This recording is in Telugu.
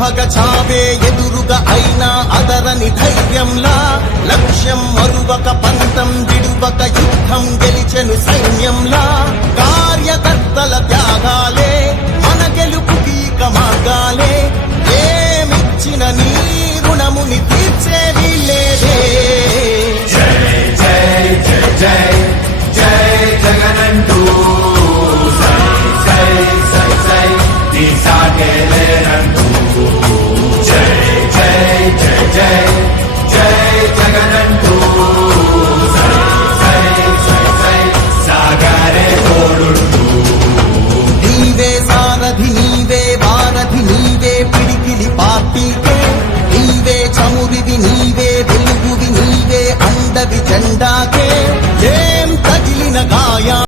భగ చావే ఎదురుగా అయినా అదరని ధైర్యంలా లక్ష్యం మరువక పంతం విడువక యుద్ధం గెలిచెను సైన్యంలా కార్యకర్తల త్యాగాలే మన గెలుపుకి మార్గాలే ఏమిచ్చిన నీ